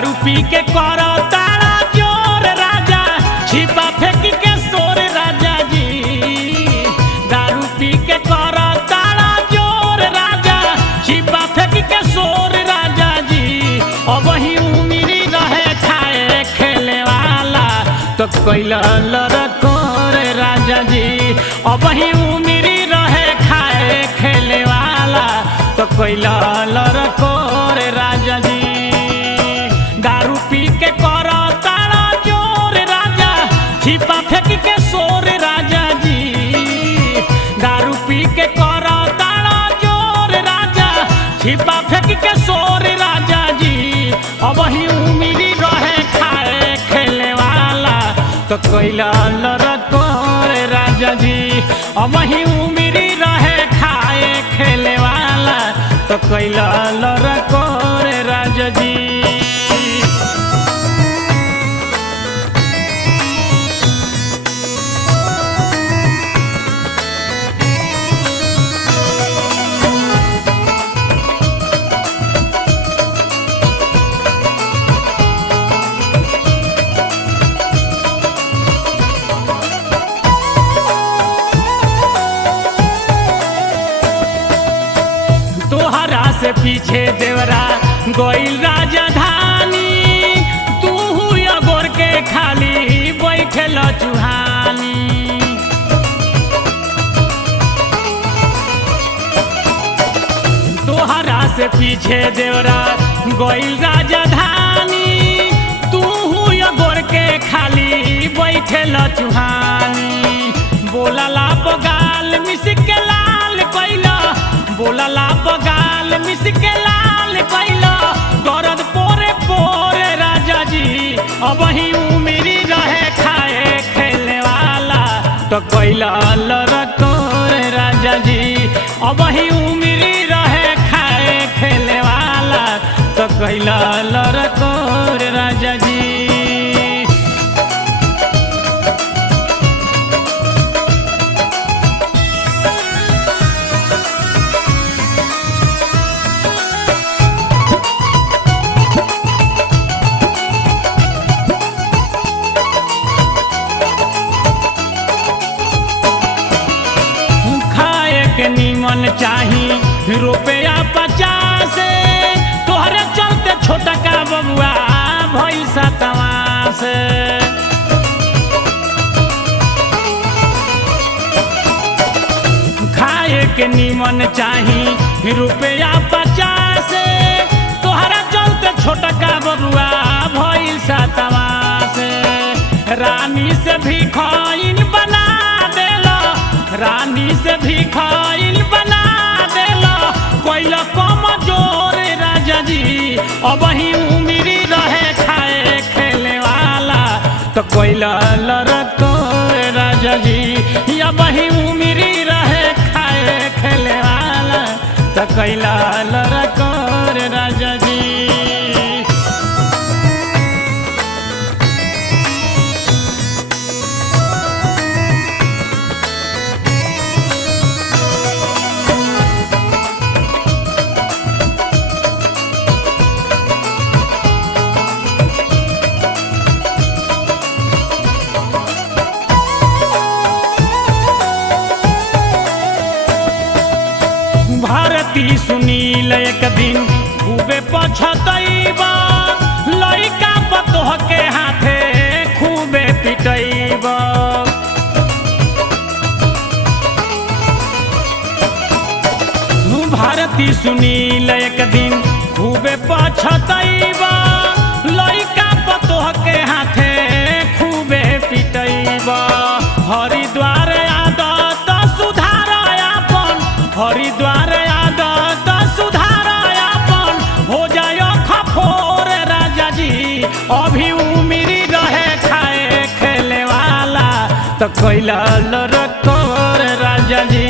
दारू पी के करो तारा जोर राजा, छिपा फेंक के सोर राजा जी। दारू पी के करो तारा जोर राजा, छिपा फेंक के सोर राजा जी। अब वही उमिरी रहे खाए खेले वाला तो कैला लड़कोर राजा जी। अब वही उमिरी रहे खाए खेले वाला तो कैला लड़कोर राजा जी। दारू पी के करो तारा जोर राजा, छिपा फेंक के सोर राजा जी। दारू पी के करो तारा जोर राजा, छिपा फेंक के सोर राजा जी। अब वही उमिरी रहे खाए खेले वाला तो कैला लड़कोर राजा जी। अब वही उमिरी रहे खाए खेले वाला तो कैला लड़कोर राजा जी। तोहरा से पीछे देवरा गोइल राजधानी, तू अगोर के खाली बैठल चुहानी। तोहरा से पीछे देवरा गोइल राजधानी, तू अगोर के खाली बैठल चुहानी। बोलला बगाल मिसके लाल कैला, बोलला बगाल मिसके लाल कैला। दर्द पोरे पोरे राजा जी। अब ही उमिरी रहे खाए खेले वाला तो कैला लड़कोर राजा जी। अब ही उमिरी रहे खाए खेले वाला तो कैला लड़कोर राजा जी। निमन चाही रुपया 50, तोहरे चलते छोटा का बबुआ भैसा तमास। खाए के निमन चाही रुपया 50, तोहरा चलते छोटा का बबुआ भैसा तमास। रानी से भी खाइन बना देला, रानी से भी खाइल बना देला। कोइला कम जोर राजा जी। अब ही उमिरी रहे खाए खेले वाला तो कोइला लड़कोर राजा जी। अब ही उमिरी रहे खाए खेले वाला तो कोइला लड़कोर राजा जी। भारती सुनील एक दिन खूबे पछतैबा, लइका पतोह के हाथे खूबे पिटैबा। भारती सुनील एक दिन खूबे पछतैबा, लइका पतोह के हाथे खूबे पिटैबा। हरिद्वार आदत सुधार आपन, हरिद्वार आदत सुधार आपन। हो जाय खफोर राजा जी। अभी उमिरी रहे खाए खेले वाला तो कैला लड़कोर राजा जी।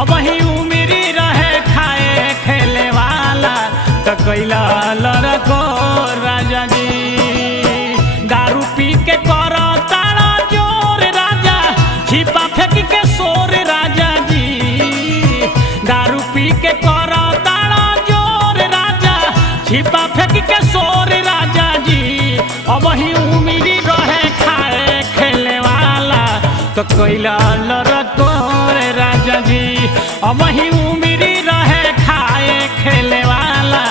अब ही उमिरी रहे खाए खेले वाला तो कैला लड़कोर राजा जी। दारू पी के करो तारा जोर राजा, छिपा फेंक के सोर राजा जी। दारू पी के करो तारा जोर राजा, छिपा फेंक के सोर राजा तो कैला लड़कोर राजा जी। अब ही उम्री रहे खाए खेले वाला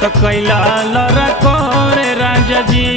तो कैला लड़कोर राजा जी।